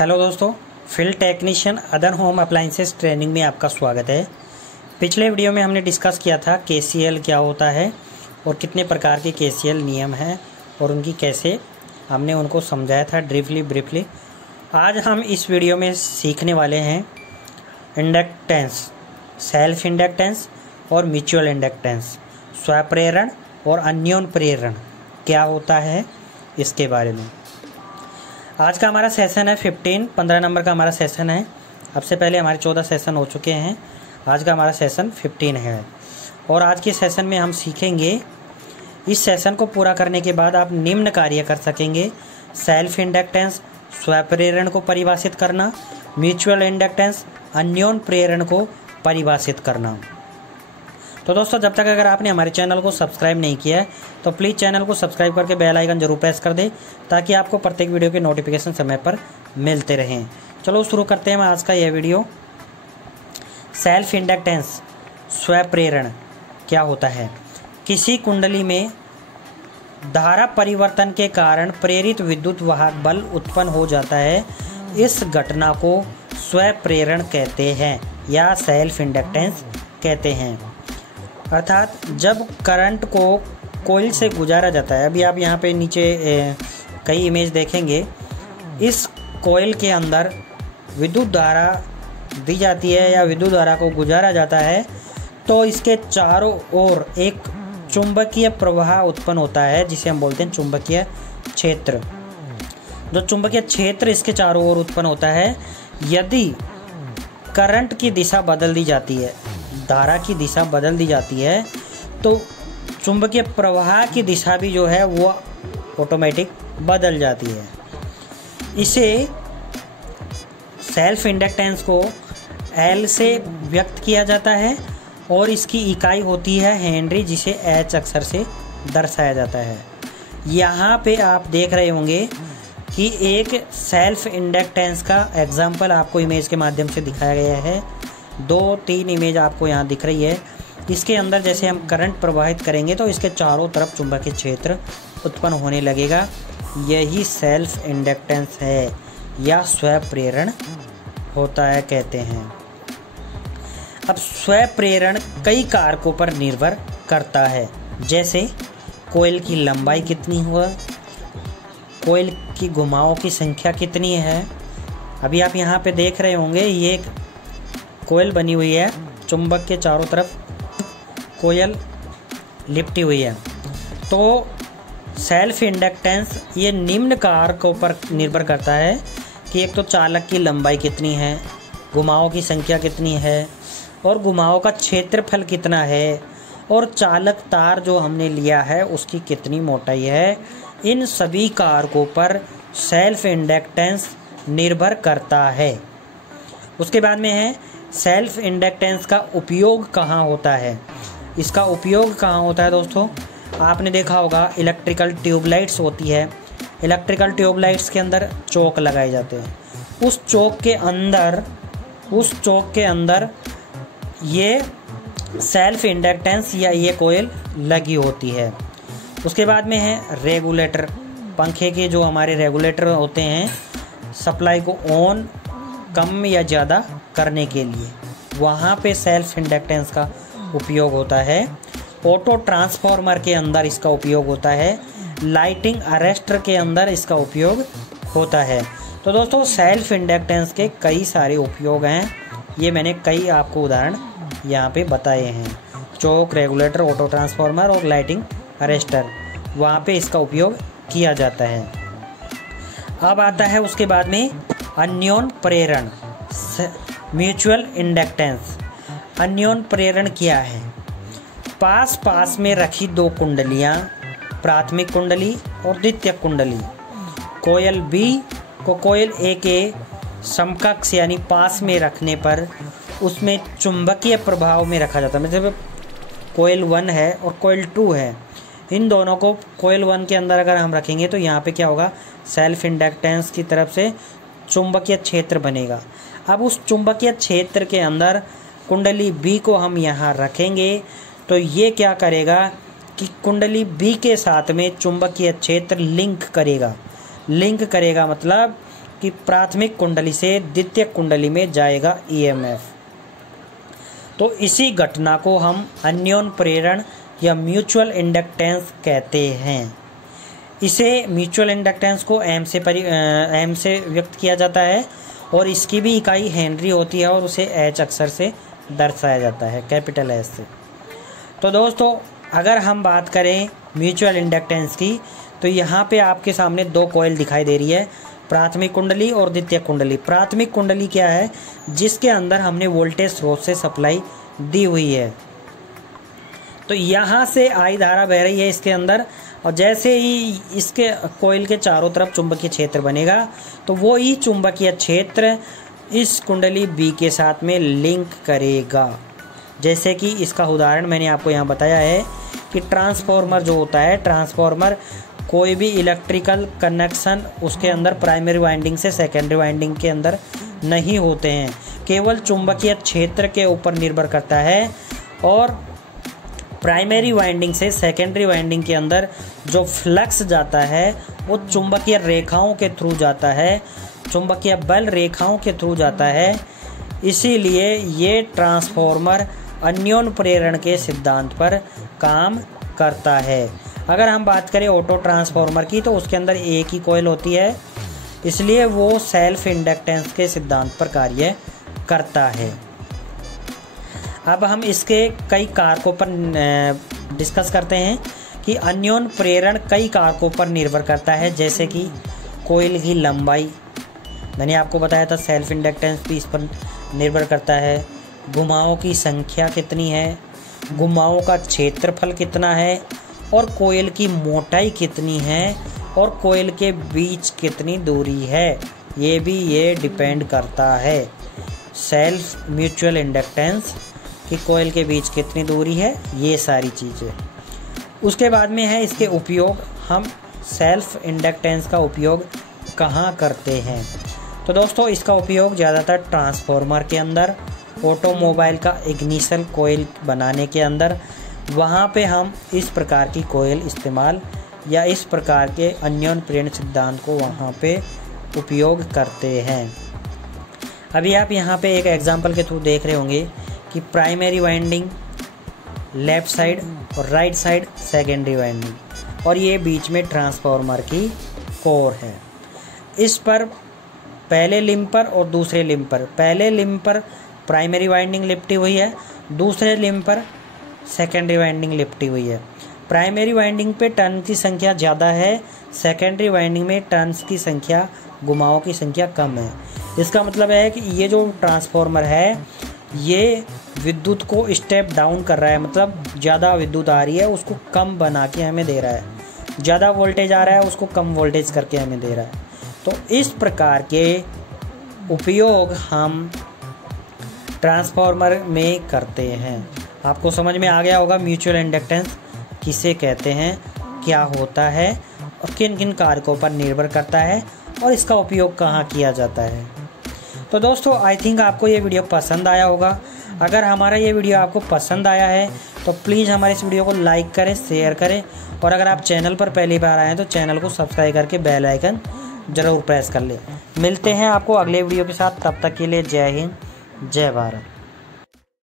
Hello दोस्तों, field technician other home appliances training में आपका स्वागत है। पिछले वीडियो में हमने डिस्कस किया था केसीएल क्या होता है और कितने प्रकार के केसीएल नियम हैं और उनकी कैसे हमने उनको समझाया था ब्रीफली। आज हम इस वीडियो में सीखने वाले हैं इंडक्टेंस, सेल्फ इंडक्टेंस और म्यूचुअल इंडक्टेंस, स्वप्रेरण और अन्योन प्रेरण क्या होता है इसके बारे में। आज का हमारा सेशन है 15 नंबर का हमारा सेशन है। अब से पहले हमारे 14 सेशन हो चुके हैं, आज का हमारा सेशन 15 है। और आज के सेशन में हम सीखेंगे, इस सेशन को पूरा करने के बाद आप निम्न कार्य कर सकेंगे: सेल्फ इंडक्टेंस, स्वप्रेरण को परिभाषित करना, म्यूचुअल इंडक्टेंस, अन्योन प्रेरण को परिभाषित करना। तो दोस्तों, जब तक अगर आपने हमारे चैनल को सब्सक्राइब नहीं किया है तो प्लीज़ चैनल को सब्सक्राइब करके बेल आइकन जरूर प्रेस कर दें ताकि आपको प्रत्येक वीडियो के नोटिफिकेशन समय पर मिलते रहें। चलो शुरू करते हैं आज का यह वीडियो। सेल्फ इंडक्टेंस, स्वप्रेरण क्या होता है? किसी कुंडली में धारा परिवर्तन के कारण प्रेरित विद्युत वाहक बल उत्पन्न हो जाता है। इस घटना को स्वप्रेरण कहते हैं या सेल्फ इंडक्टेंस कहते हैं। अर्थात जब करंट को कोइल से गुजारा जाता है, अभी आप यहाँ पे नीचे कई इमेज देखेंगे, इस कोइल के अंदर विद्युत धारा दी जाती है या विद्युत धारा को गुजारा जाता है, तो इसके चारों ओर एक चुंबकीय प्रवाह उत्पन्न होता है जिसे हम बोलते हैं चुंबकीय क्षेत्र। जो चुंबकीय क्षेत्र इसके चारों ओर उत्पन्न होता है, यदि करंट की दिशा बदल दी जाती है, धारा की दिशा बदल दी जाती है, तो चुंबकीय प्रवाह की दिशा भी जो है वो ऑटोमेटिक बदल जाती है। इसे सेल्फ इंडक्टेंस को एल से व्यक्त किया जाता है और इसकी इकाई होती है हेनरी, जिसे एच अक्षर से दर्शाया जाता है। यहाँ पे आप देख रहे होंगे कि एक सेल्फ इंडक्टेंस का एग्जाम्पल आपको इमेज के माध्यम से दिखाया गया है। 2-3 इमेज आपको यहाँ दिख रही है। इसके अंदर जैसे हम करंट प्रवाहित करेंगे तो इसके चारों तरफ चुंबकीय क्षेत्र उत्पन्न होने लगेगा। यही सेल्फ इंडक्टेंस है या स्वप्रेरण होता है कहते हैं। अब स्वप्रेरण कई कारकों पर निर्भर करता है, जैसे कोइल की लंबाई कितनी हुआ, कोइल की घुमावों की संख्या कितनी है। अभी आप यहाँ पे देख रहे होंगे, ये एक कोयल बनी हुई है, चुंबक के चारों तरफ कोयल लिपटी हुई है। तो सेल्फ इंडक्टेंस ये निम्न कारकों पर निर्भर करता है कि एक तो चालक की लंबाई कितनी है, घुमावों की संख्या कितनी है और घुमावों का क्षेत्रफल कितना है, और चालक तार जो हमने लिया है उसकी कितनी मोटाई है। इन सभी कारकों पर सेल्फ इंडक्टेंस निर्भर करता है। उसके बाद में है सेल्फ इंडक्टेंस का उपयोग कहाँ होता है। इसका उपयोग कहाँ होता है दोस्तों? आपने देखा होगा इलेक्ट्रिकल ट्यूबलाइट्स होती है, इलेक्ट्रिकल ट्यूबलाइट्स के अंदर चोक लगाए जाते हैं। उस चोक के अंदर ये सेल्फ इंडक्टेंस या ये कोयल लगी होती है। उसके बाद में है रेगुलेटर, पंखे के जो हमारे रेगुलेटर होते हैं, सप्लाई को ऑन कम या ज़्यादा करने के लिए, वहाँ पे सेल्फ इंडक्टेंस का उपयोग होता है। ऑटो ट्रांसफार्मर के अंदर इसका उपयोग होता है, लाइटिंग अरेस्टर के अंदर इसका उपयोग होता है। तो दोस्तों, सेल्फ इंडक्टेंस के कई सारे उपयोग हैं, ये मैंने कई आपको उदाहरण यहाँ पे बताए हैं। चोक, रेगुलेटर, ऑटो ट्रांसफार्मर और लाइटिंग अरेस्टर, वहाँ पे इसका उपयोग किया जाता है। अब आता है उसके बाद में अन्योन प्रेरण, म्यूचुअल इंडक्टेंस। अन्योन प्रेरण क्या है? पास में रखी दो कुंडलियाँ, प्राथमिक कुंडली और द्वितीयक कुंडली, कोयल बी को कोयल ए के समकक्ष यानी पास में रखने पर उसमें चुंबकीय प्रभाव में रखा जाता है। मतलब कोयल 1 है और कोयल 2 है, इन दोनों को कोयल 1 के अंदर अगर हम रखेंगे तो यहाँ पे क्या होगा, सेल्फ इंडक्टेंस की तरफ से चुंबकीय क्षेत्र बनेगा। अब उस चुंबकीय क्षेत्र के अंदर कुंडली बी को हम यहाँ रखेंगे तो ये क्या करेगा कि कुंडली बी के साथ में चुंबकीय क्षेत्र लिंक करेगा मतलब कि प्राथमिक कुंडली से द्वितीयक कुंडली में जाएगा ईएमएफ। तो इसी घटना को हम अन्योन्य प्रेरण या म्यूचुअल इंडक्टेंस कहते हैं। इसे म्यूचुअल इंडक्टेंस को एम से व्यक्त किया जाता है और इसकी भी इकाई हेनरी होती है और उसे एच अक्षर से दर्शाया जाता है, कैपिटल एस से। तो दोस्तों अगर हम बात करें म्यूचुअल इंडक्टेंस की, तो यहाँ पे आपके सामने दो कॉइल दिखाई दे रही है, प्राथमिक कुंडली और द्वितीयक कुंडली। प्राथमिक कुंडली क्या है? जिसके अंदर हमने वोल्टेज स्रोत से सप्लाई दी हुई है। तो यहाँ से आई धारा बह रही है इसके अंदर, और जैसे ही इसके कॉइल के चारों तरफ चुंबकीय क्षेत्र बनेगा तो वो ही चुंबकीय क्षेत्र इस कुंडली बी के साथ में लिंक करेगा। जैसे कि इसका उदाहरण मैंने आपको यहाँ बताया है कि ट्रांसफार्मर जो होता है, ट्रांसफार्मर कोई भी इलेक्ट्रिकल कनेक्शन उसके अंदर प्राइमरी वाइंडिंग से सेकेंडरी वाइंडिंग के अंदर नहीं होते हैं, केवल चुंबकीय क्षेत्र के ऊपर निर्भर करता है। और प्राइमरी वाइंडिंग से सेकेंडरी वाइंडिंग के अंदर जो फ्लक्स जाता है वो चुंबकीय रेखाओं के थ्रू जाता है, चुंबकीय बल रेखाओं के थ्रू जाता है। इसीलिए ये ट्रांसफार्मर अन्योन्य प्रेरण के सिद्धांत पर काम करता है। अगर हम बात करें ऑटो ट्रांसफार्मर की, तो उसके अंदर एक ही कॉइल होती है, इसलिए वो सेल्फ इंडक्टेंस के सिद्धांत पर कार्य करता है। अब हम इसके कई कारकों पर डिस्कस करते हैं कि अन्योन्य प्रेरण कई कारकों पर निर्भर करता है, जैसे कि कॉइल की लंबाई, मैंने आपको बताया था सेल्फ इंडक्टेंस भी इस पर निर्भर करता है। घुमावों की संख्या कितनी है, घुमावों का क्षेत्रफल कितना है, और कॉइल की मोटाई कितनी है, और कॉइल के बीच कितनी दूरी है, ये डिपेंड करता है। सेल्फ म्यूचुअल इंडक्टेंस कि कॉइल के बीच कितनी दूरी है, ये सारी चीज़ें। उसके बाद में है इसके उपयोग। हम सेल्फ इंडक्टेंस का उपयोग कहाँ करते हैं? तो दोस्तों इसका उपयोग ज़्यादातर ट्रांसफार्मर के अंदर, ऑटोमोबाइल का इग्निशन कॉइल बनाने के अंदर, वहाँ पे हम इस प्रकार की कॉइल इस्तेमाल या इस प्रकार के अन्योन्य प्रेरण सिद्धांत को वहाँ पे उपयोग करते हैं। अभी आप यहाँ पे एक एग्जांपल के थ्रू देख रहे होंगे कि प्राइमरी वाइंडिंग लेफ़्ट साइड और राइट साइड सेकेंडरी वाइंडिंग, और ये बीच में ट्रांसफार्मर की कोर है। इस पर पहले लिंब पर और दूसरे लिंब पर, पहले लिंब पर प्राइमरी वाइंडिंग लिपटी हुई है, दूसरे लिंब पर सेकेंडरी वाइंडिंग लिपटी हुई है। प्राइमरी वाइंडिंग पे टर्न की संख्या ज़्यादा है, सेकेंडरी वाइंडिंग में टर्न्स की संख्या, घुमावों की संख्या कम है। इसका मतलब है कि ये जो ट्रांसफार्मर है ये विद्युत को स्टेप डाउन कर रहा है, मतलब ज़्यादा विद्युत आ रही है उसको कम बना के हमें दे रहा है, ज़्यादा वोल्टेज आ रहा है उसको कम वोल्टेज करके हमें दे रहा है। तो इस प्रकार के उपयोग हम ट्रांसफार्मर में करते हैं। आपको समझ में आ गया होगा म्यूचुअल इंडक्टेंस किसे कहते हैं, क्या होता है और किन किन कारकों पर निर्भर करता है और इसका उपयोग कहाँ किया जाता है। तो दोस्तों आई थिंक आपको ये वीडियो पसंद आया होगा। अगर हमारा ये वीडियो आपको पसंद आया है तो प्लीज़ हमारे इस वीडियो को लाइक करें, शेयर करें, और अगर आप चैनल पर पहली बार आए हैं तो चैनल को सब्सक्राइब करके बेल आइकन ज़रूर प्रेस कर लें। मिलते हैं आपको अगले वीडियो के साथ, तब तक के लिए जय हिंद, जय भारत।